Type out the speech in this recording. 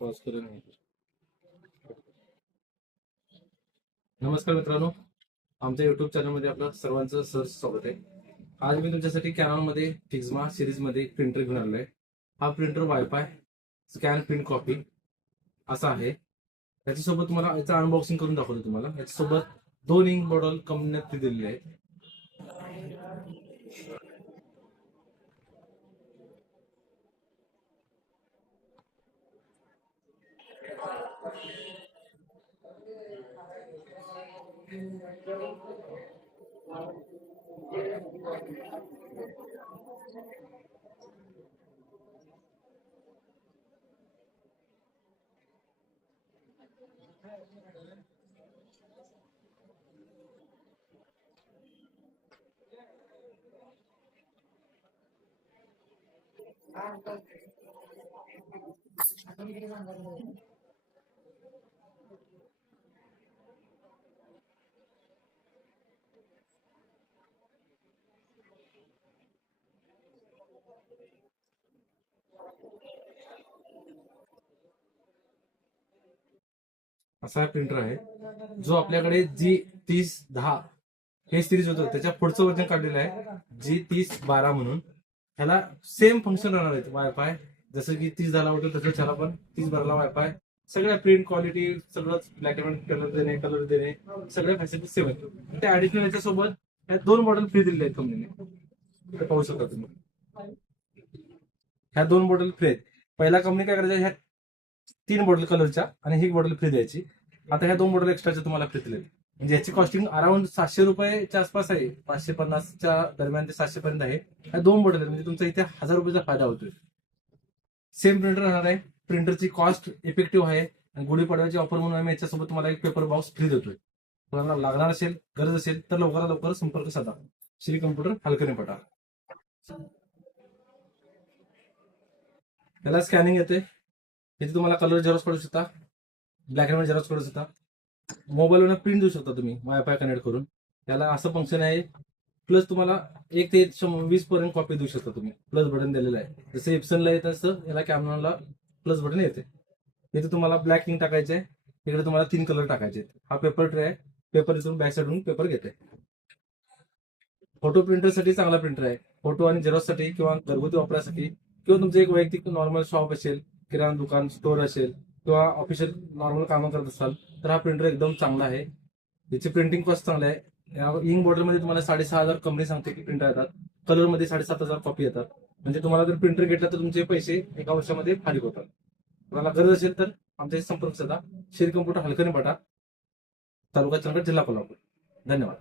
Pause करून. नमस्कार मित्रांनो, आमच्या युट्यूब चॅनलमध्ये आपलं सर्वांचं सहर्ष स्वागत आहे. आज मी तुमच्यासाठी कॅनॉनमध्ये फिग्मा सिरीजमध्ये एक प्रिंटर घेऊन आलोय. हा printer wifi scan print copy असा आहे. त्याच्यासोबत तुम्हाला याचं अनबॉक्सिंग करून दाखवतो. तुम्हाला याच्यासोबत 2 इंक मॉडेल कंपनीने दिलेले आहे. असा प्रिंटर आहे जो आपल्याकडे G3010 हे सिरीज होतं. त्याच्या पुढचं वर्जन काढलेलं आहे G3012 म्हणून. ह्याला सेम फंक्शन राहणार आहेत वायफाय. जसं की 3010 होतं तसं ह्याला पण 3012 वायफाय. सगळ्या प्रिंट क्वालिटी सगळंच ब्लॅक अँड व्हाईट कलर देणे सगळ्या फॅसिलिटी सेम आहेत. त्या ऍडिशनल याच्यासोबत ह्या 2 मॉडेल फ्री दिलेले आहेत कंपनीने. पाहू शकता तुम्ही ह्या 2 मॉडेल फ्री आहेत. पहिला कंपनी काय करायचं, ह्या 3 मॉडेल कलरच्या आणि ही मॉडेल फ्री द्यायची. आता ह्या 2 मॉडेल एक्स्ट्राच्या तुम्हाला फ्री दिले. म्हणजे याची कॉस्टिंग अराउंड 700 रुपयाच्या आसपास आहे. 550च्या दरम्यान ते 700 पर्यंत आहे. ह्या 2 मॉडेल म्हणजे तुमचा इथे 1000 रुपयाचा फायदा होतोय. सेम प्रिंटर राहणार आहे. प्रिंटरची कॉस्ट इफेक्टिव्ह आहे आणि गुढीपाडव्याची ऑफर म्हणून आम्ही याच्यासोबत तुम्हाला एक पेपर बॉक्स फ्री देतोय. तुम्हाला लागणार असेल, गरज असेल तर लवकरात लवकर संपर्क साधा. श्री कम्प्युटर हलकर्णी पटा. त्याला स्कॅनिंग येते. इथे तुम्हाला कलर झेरॉक्स काढू शकता, ब्लॅक अँड व्हाईट झेरॉक्स काढू शकता, मोबाईलवर प्रिंट देऊ शकता तुम्ही वायफाय कनेक्ट करून. त्याला असं फंक्शन आहे. प्लस तुम्हाला 1 ते 20 पर्यंत कॉपी देऊ शकता तुम्ही. प्लस बटन दिलेलं आहे. जसं एप्सनला येतं तसं याला कॅमरॉनला प्लस बटन येते. इथे तुम्हाला ब्लॅक इंक टाकायचे आहे. इकडे तुम्हाला 3 कलर टाकायचे आहेत. हा पेपर ट्रे आहे. पेपर इथून बॅक साईडून पेपर घेते. फोटो प्रिंटरसाठी चांगला प्रिंटर आहे. फोटो आणि झेरॉक्ससाठी किंवा घरगुती वापरासाठी किंवा तुमचं एक वैयक्तिक नॉर्मल शॉप असेल, किराणा दुकान स्टोअर असेल किंवा ऑफिशियल नॉर्मल कामं करत असाल तर हा प्रिंटर एकदम चांगला आहे. याची प्रिंटिंग कॉस्ट चांगली आहे. या इंक बॉर्डरमध्ये तुम्हाला 6,500 कंपनी सांगते की प्रिंटर येतात. कलरमध्ये 7,500 कॉपी येतात. म्हणजे तुम्हाला जर प्रिंटर घेतला तर तुमचे पैसे एका वर्षामध्ये फारीक होतात. तुम्हाला गरज असेल तर आमच्याशी संपर्क साधा. श्री कम्प्युटर हलकर्णी पटा, तालुका चंदगड, जिल्हा कोल्हापूर. धन्यवाद.